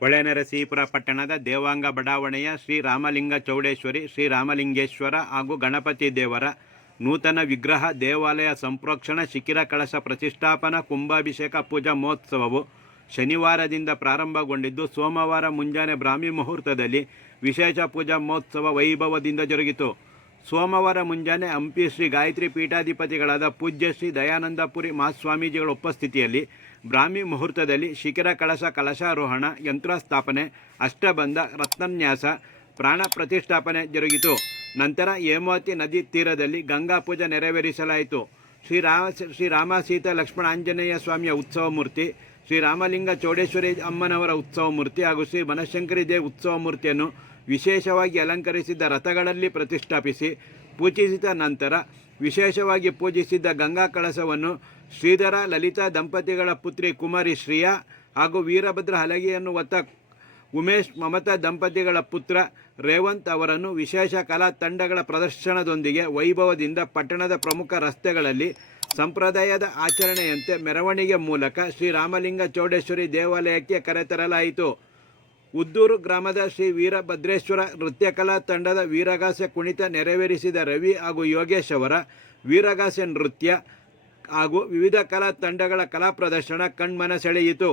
ಹೊಳೆನರಸೀಪುರ ಪಟ್ಟಣದ ದೇವಾಂಗ ಬಡಾವಣೆಯ ಶ್ರೀ ರಾಮಲಿಂಗ ಚೌಡೇಶ್ವರಿ, ಶ್ರೀ ರಾಮಲಿಂಗೇಶ್ವರ ಹಾಗೂ ಗಣಪತಿ ದೇವರ ನೂತನ ವಿಗ್ರಹ ದೇವಾಲಯ ಸಂಪ್ರೋಕ್ಷಣ ಶಿಖರ ಕಳಶ ಪ್ರತಿಷ್ಠಾಪನಾ ಕುಂಭಾಭಿಷೇಕ ಪೂಜಾ ಮಹೋತ್ಸವವು ಶನಿವಾರದಿಂದ ಪ್ರಾರಂಭಗೊಂಡಿದ್ದು, ಸೋಮವಾರ ಮುಂಜಾನೆ ಬ್ರಾಹ್ಮಿ ಮುಹೂರ್ತದಲ್ಲಿ ವಿಶೇಷ ಪೂಜಾ ಮಹೋತ್ಸವ ವೈಭವದಿಂದ ಜರುಗಿತು. ಸೋಮವಾರ ಮುಂಜಾನೆ ಹಂಪಿ ಶ್ರೀ ಗಾಯತ್ರಿ ಪೀಠಾಧಿಪತಿಗಳಾದ ಪೂಜ್ಯ ಶ್ರೀ ದಯಾನಂದಪುರಿ ಮಹಾಸ್ವಾಮೀಜಿಗಳ ಉಪಸ್ಥಿತಿಯಲ್ಲಿ ಬ್ರಾಹ್ಮಿ ಮುಹೂರ್ತದಲ್ಲಿ ಶಿಖರ ಕಳಶ ಕಲಶಾರೋಹಣ, ಯಂತ್ರ ಸ್ಥಾಪನೆ, ಅಷ್ಟಬಂಧ, ರತ್ನನ್ಯಾಸ, ಪ್ರಾಣ ಪ್ರತಿಷ್ಠಾಪನೆ ಜರುಗಿತು. ನಂತರ ಹೇಮಾವತಿ ನದಿ ತೀರದಲ್ಲಿ ಗಂಗಾ ಪೂಜೆ ನೆರವೇರಿಸಲಾಯಿತು. ಶ್ರೀರಾಮ ಸೀತಾ ಲಕ್ಷ್ಮಣ ಆಂಜನೇಯ ಸ್ವಾಮಿಯ ಉತ್ಸವ ಮೂರ್ತಿ, ಶ್ರೀ ರಾಮಲಿಂಗ ಚೌಡೇಶ್ವರಿ ಅಮ್ಮನವರ ಉತ್ಸವ ಮೂರ್ತಿ ಹಾಗೂ ಶ್ರೀ ಬನಶಂಕರಿ ದೇವಿ ಉತ್ಸವ ಮೂರ್ತಿಯನ್ನು ವಿಶೇಷವಾಗಿ ಅಲಂಕರಿಸಿದ್ದ ರಥಗಳಲ್ಲಿ ಪ್ರತಿಷ್ಠಾಪಿಸಿ ಪೂಜಿಸಿದ ನಂತರ ವಿಶೇಷವಾಗಿ ಪೂಜಿಸಿದ್ದ ಗಂಗಾ ಕಳಶವನ್ನು ಶ್ರೀಧರ ಲಲಿತಾ ದಂಪತಿಗಳ ಪುತ್ರಿ ಕುಮಾರಿ ಶ್ರೀಯಾ ಹಾಗೂ ವೀರಭದ್ರ ಹಲಗೆಯನ್ನು ಹೊತ್ತ ಉಮೇಶ್ ಮಮತಾ ದಂಪತಿಗಳ ಪುತ್ರ ರೇವಂತ್ ಅವರನ್ನು ವಿಶೇಷ ಕಲಾ ತಂಡಗಳ ಪ್ರದರ್ಶನದೊಂದಿಗೆ ವೈಭವದಿಂದ ಪಟ್ಟಣದ ಪ್ರಮುಖ ರಸ್ತೆಗಳಲ್ಲಿ ಸಂಪ್ರದಾಯದ ಆಚರಣೆಯಂತೆ ಮೆರವಣಿಗೆ ಮೂಲಕ ಶ್ರೀರಾಮಲಿಂಗ ಚೌಡೇಶ್ವರಿ ದೇವಾಲಯಕ್ಕೆ ಕರೆತರಲಾಯಿತು. ಉದ್ದೂರು ಗ್ರಾಮದ ಶ್ರೀ ವೀರಭದ್ರೇಶ್ವರ ನೃತ್ಯಕಲಾ ತಂಡದ ವೀರಗಾಸೆ ಕುಣಿತ ನೆರವೇರಿಸಿದ ರವಿ ಹಾಗೂ ಯೋಗೇಶ್ ಅವರ ವೀರಗಾಸೆ ನೃತ್ಯ ಹಾಗೂ ವಿವಿಧ ಕಲಾ ತಂಡಗಳ ಕಲಾ ಪ್ರದರ್ಶನ ಕಣ್ಮನ ಸೆಳೆಯಿತು.